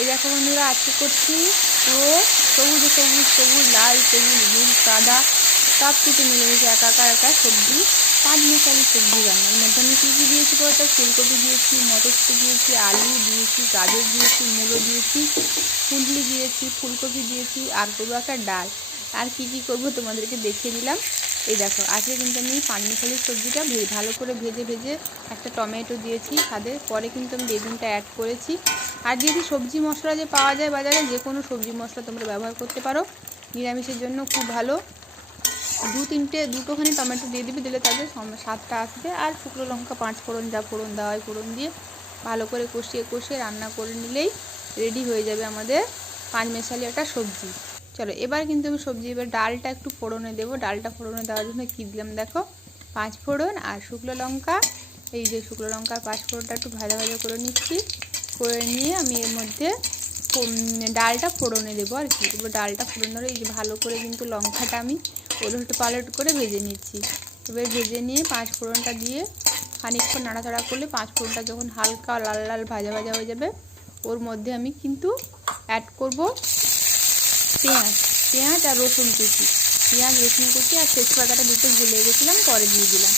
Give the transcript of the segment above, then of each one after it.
এই দেখো বন্ধুরা, আজকে করছি পুরো সবুজ সবুজ সবুজ, লাল সবুজ নীল সাদা সব কিছু মিলেমিশে একাকার একটা সবজি, 5 মিশালি সবজি রান্না। এর মধ্যে আমি কী কী দিয়েছি বলতো? ফুলকপি দিয়েছি, মটরশুঁটি দিয়েছি, আলু দিয়েছি, গাজর দিয়েছি, মূলো দিয়েছি, কুঁদলি দিয়েছি, ফুলকপি দিয়েছি, আর করবো একটা ডাল। আর কী কী করবো তোমাদেরকে দেখিয়ে দিলাম। এই দেখো, আজকে কিন্তু আমি 5 মিশালি সবজিটা ভালো করে ভেজে একটা টমেটো দিয়েছি স্বাদে। পরে কিন্তু আমি বেগুনটা অ্যাড করেছি। আর দিয়েছি সবজি মশলা যে পাওয়া যায় বাজারে, যে কোনো সবজি মশলা তোমরা ব্যবহার করতে পারো, নিরামিষের জন্য খুব ভালো। দুটোখানি টমেটো দিয়ে দিবি, দিলে তাদের স্বাদটা আসবে। আর শুকনো লঙ্কা 5 ফোড়ন, যা ফোড়ন দেওয়া হয় ফোড়ন দিয়ে ভালো করে কষিয়ে রান্না করে নিলেই রেডি হয়ে যাবে আমাদের 5 মিশালি একটা সবজি। চলো এবার কিন্তু আমি এবার ডালটা একটু ফোড়নে দেবো। ডালটা ফোড়নে দেওয়ার জন্য কী দিলাম দেখো, 5 ফোড়ন আর শুকনো লঙ্কা। এই যে শুকনো লঙ্কার 5 ফোড়নটা একটু ভাজা করে নিচ্ছি। করে নিয়ে আমি এর মধ্যে ডালটা ফোড়নে দেবো আর কি। এবার ডালটা ফোড়নের এই যে ভালো করে কিন্তু লঙ্কাটা আমি ওলট পালট করে ভেজে নিচ্ছি। এবার ভেজে নিয়ে 5 ফোড়নটা দিয়ে খানিকক্ষণ নাড়াচাড়া করলে 5 ফোড়নটা যখন হালকা লাল লাল ভাজা হয়ে যাবে, ওর মধ্যে আমি কিন্তু অ্যাড করব পেঁয়াজ আর রসুন কুচি। পেঁয়াজ রসুন কুচি আর তেজপাতাটা দুটো ভুলে গেছিলাম, পরে দিয়ে দিলাম।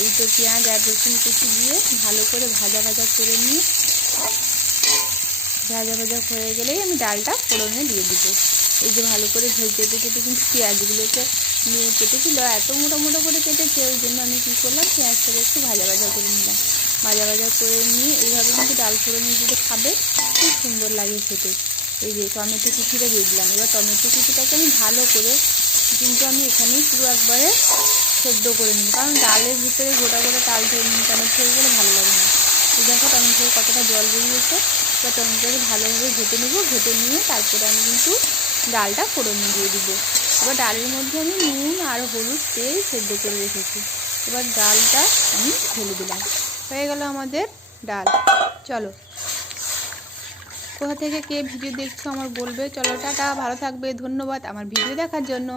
এই তো পেঁয়াজ আর রসুন কুচি দিয়ে ভালো করে ভাজা করে নিয়ে ভাজা হয়ে গেলেই আমি ডালটা ফোড়নে দিয়ে দিব। এই যে ভালো করে যেতে কিন্তু পেঁয়াজগুলোকে নিয়ে কেটেছিল, এত মোটা করে কেটেছে। ওই জন্য আমি কী করলাম, পেঁয়াজটাকে একটু ভাজা করে নিলাম। ভাজা করে নিয়ে এইভাবে কিন্তু ডাল ফোড়নে দিলে খাবে, খুব সুন্দর লাগে খেতে। এই যে টমেটো কুচিটা দিয়ে দিলাম। এবার টমেটো কুচিটাকে আমি ভালো করে কিন্তু আমি এখানেই পুরো একবারে সেদ্ধ করে নিই, কারণ ডালের ভিতরে গোটা টমেটো হয়ে গেলে ভালো লাগে না। এই দেখো টমেটো কতটা জল বেরিয়েছে। এবার টমেটোটাকে ভালোভাবে ঘেটে নিয়ে তারপরে আমি কিন্তু ডালটা ফোড়নে দিয়ে দিব। এবার ডালের মধ্যে আমি নুন আর হলুদ তেল সেদ্ধ করে রেখেছি। এবার ডালটা আমি ঢেলে দিলাম। হয়ে গেল আমাদের ডাল। চলো, কোথা থেকে কে ভিডিও দেখছো আমার বলবে। চলো টাটা, ভালো থাকবে, ধন্যবাদ আমার ভিডিও দেখার জন্য।